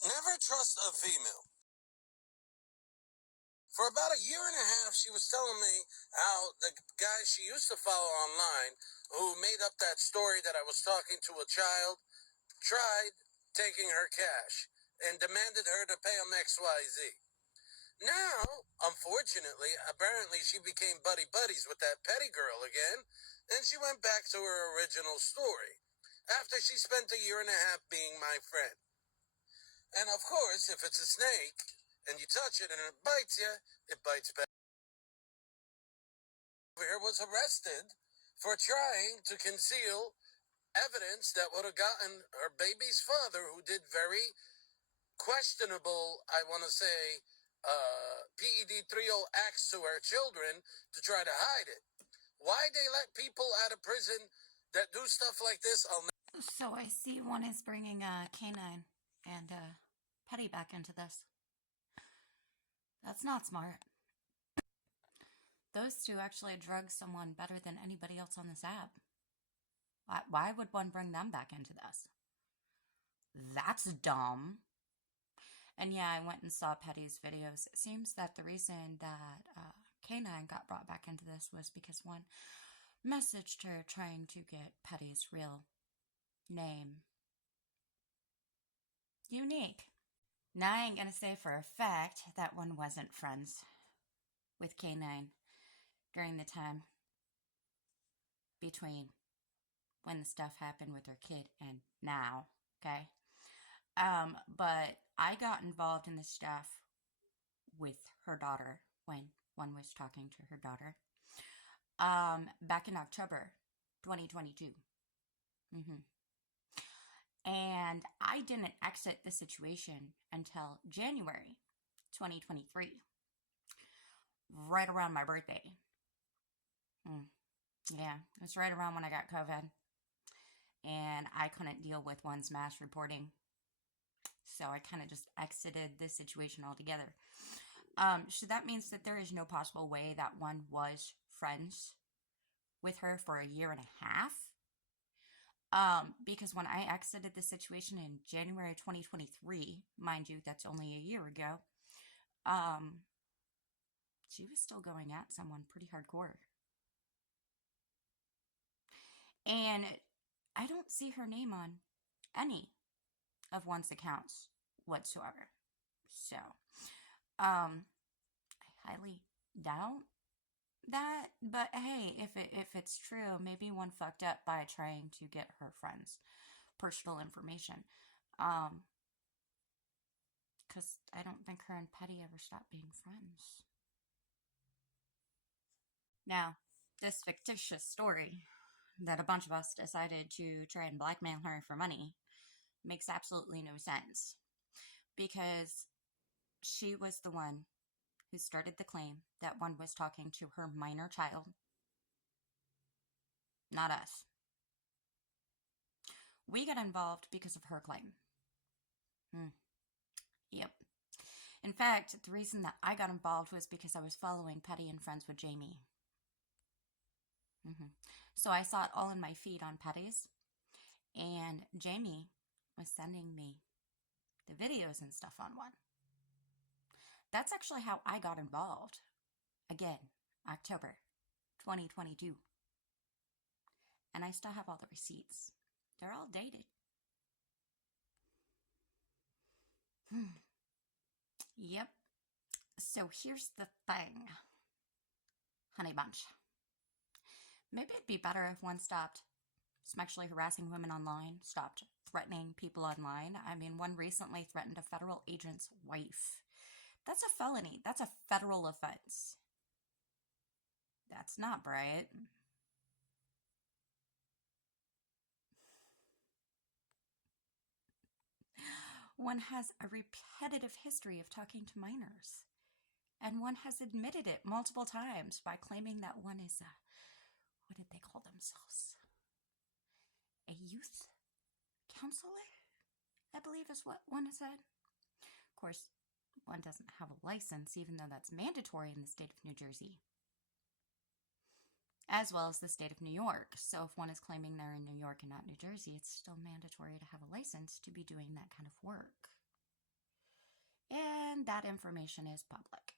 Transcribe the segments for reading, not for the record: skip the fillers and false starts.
Never trust a female. For about a year and a half, she was telling me how the guy she used to follow online, who made up that story that I was talking to a child, tried taking her cash and demanded her to pay him XYZ. Now, unfortunately, apparently she became buddies with that petty girl again, and she went back to her original story after she spent a year and a half being my friend. And of course, if it's a snake and you touch it and it bites back. Here was arrested for trying to conceal evidence that would have gotten her baby's father, who did very questionable, I want to say, PED 30 acts to her children, to try to hide it. Why they let people out of prison that do stuff like this, I'll never. So I see one is bringing K9 and Petty back into this. That's not smart. Those two actually drug someone better than anybody else on this app. Why would one bring them back into this? That's dumb. And yeah, I went and saw Petty's videos. It seems that the reason that K9 got brought back into this was because one messaged her trying to get Petty's real name unique. Now I ain't gonna say for a fact that one wasn't friends with K9 during the time between when the stuff happened with her kid and now, okay? But I got involved in the stuff with her daughter when one was talking to her daughter. Back in October 2022. And I didn't exit the situation until January 2023, right around my birthday. Yeah, it was right around when I got COVID, and I couldn't deal with one's mass reporting, so I kind of just exited this situation altogether. So that means that there is no possible way that one was friends with her for a year and a half. Because when I exited the situation in January 2023, mind you, that's only a year ago, she was still going at someone pretty hardcore. And I don't see her name on any of one's accounts whatsoever. So, I highly doubt that, but hey, if it's true, maybe one fucked up by trying to get her friend's personal information. Because I don't think her and Petty ever stopped being friends. Now, this fictitious story that a bunch of us decided to try and blackmail her for money makes absolutely no sense, because she was the one who started the claim that one was talking to her minor child, not us. We got involved because of her claim. Yep. In fact, the reason that I got involved was because I was following Petty and friends with Jamie. So I saw it all in my feed on Petty's, and Jamie was sending me the videos and stuff on one. That's actually how I got involved. Again, October 2022. And I still have all the receipts. They're all dated. Yep. So here's the thing, Honey Bunch. Maybe it'd be better if one stopped sexually harassing women online, stopped threatening people online. I mean, one recently threatened a federal agent's wife. That's a felony. That's a federal offense. That's not right. One has a repetitive history of talking to minors, and one has admitted it multiple times by claiming that one is a, what did they call themselves? A youth counselor, I believe is what one has said. Of course, one doesn't have a license, even though that's mandatory in the state of New Jersey, as well as the state of New York. So if one is claiming they're in New York and not New Jersey, it's still mandatory to have a license to be doing that kind of work. and that information is public.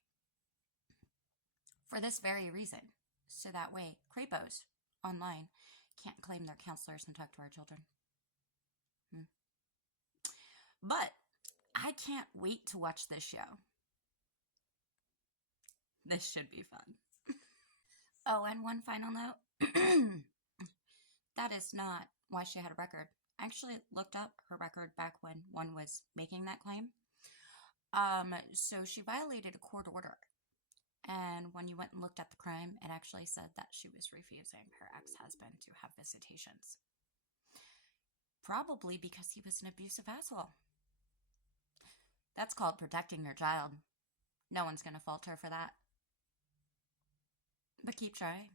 For this very reason, so that way crepos online can't claim they're counselors and talk to our children. But I can't wait to watch this show. This should be fun. Oh, and one final note. That is not why she had a record. I actually looked up her record back when one was making that claim. So she violated a court order. And when you went and looked at the crime, it actually said that she was refusing her ex-husband to have visitations. Probably because he was an abusive asshole. That's called protecting your child. No one's going to fault her for that. But keep trying.